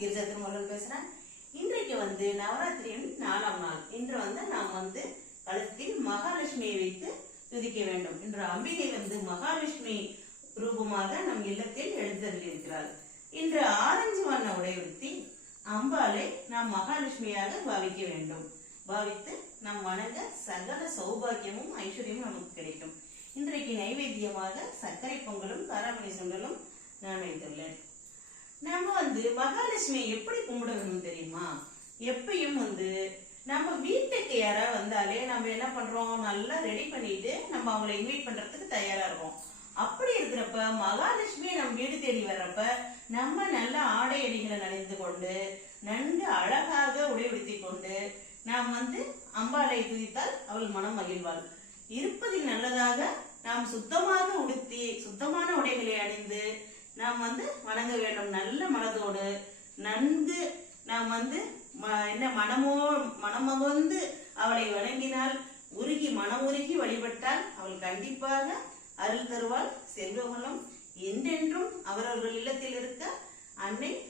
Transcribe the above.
கிரிஜா திருமலன் பேசுறேன். இன்றைக்கு வந்து நவராத்திரியின் நாலாம் நாள். இன்று வந்து நாம் வந்து கழுத்தில் மகாலட்சுமியை வைத்து துதிக்க வேண்டும். இன்று அம்பிகை வந்து மகாலட்சுமி ரூபமாக நம் இல்லத்தில் எழுந்தருளியிருக்கிறாள் இன்று ஆரஞ்சு வண்ண உடையுறுத்தி அம்பாளை நாம் மகாலட்சுமியாக பாவிக்க வேண்டும். பாவித்து நாம் வணங்க சகல சௌபாகியமும் ஐஸ்வர்யமும் நமக்கு கிடைக்கும். இன்றைக்கு நைவேத்தியமாக சர்க்கரை பொங்கலும் காராமணி சுண்டலும் நான் வைத்துள்ளேன். வந்து மகாலட்சுமியை எப்படி கும்பிடணும் தெரியுமா? எப்பயும் வந்து நம்ம வீட்டுக்கு யாராவது வந்தாலே நம்ம என்ன பண்றோம்? நல்லா ரெடி பண்ணிட்டு நம்ம அவங்களை இன்வைட் பண்றதுக்கு தயாரா இருக்கோம் அப்படி இருக்கிறப்ப மகாலட்சுமி நம்ம வீடு தேடி வர்றப்ப நம்ம நல்ல ஆடை அணிகளை அணிந்து கொண்டு நன்கு அழகாக உடை கொண்டு நாம் வந்து அம்பாளை துதித்தால் அவள் மனம் மகிழ்வாள். இருப்பதில் நல்லதாக நாம் சுத்தமாக உடுத்தி சுத்தமாக நாம் வந்து வணங்க வேண்டும். நல்ல மனதோடு நன்கு நாம் வந்து ம- என்ன மனமோ மனமகந்து அவளை வணங்கினால் உருகி மனம் உருகி வழிபட்டால் அவள் கண்டிப்பாக அருள் தருவாள். செல்வங்களும் என்றென்றும் அவரவர்கள் இல்லத்தில் இருக்க அன்னை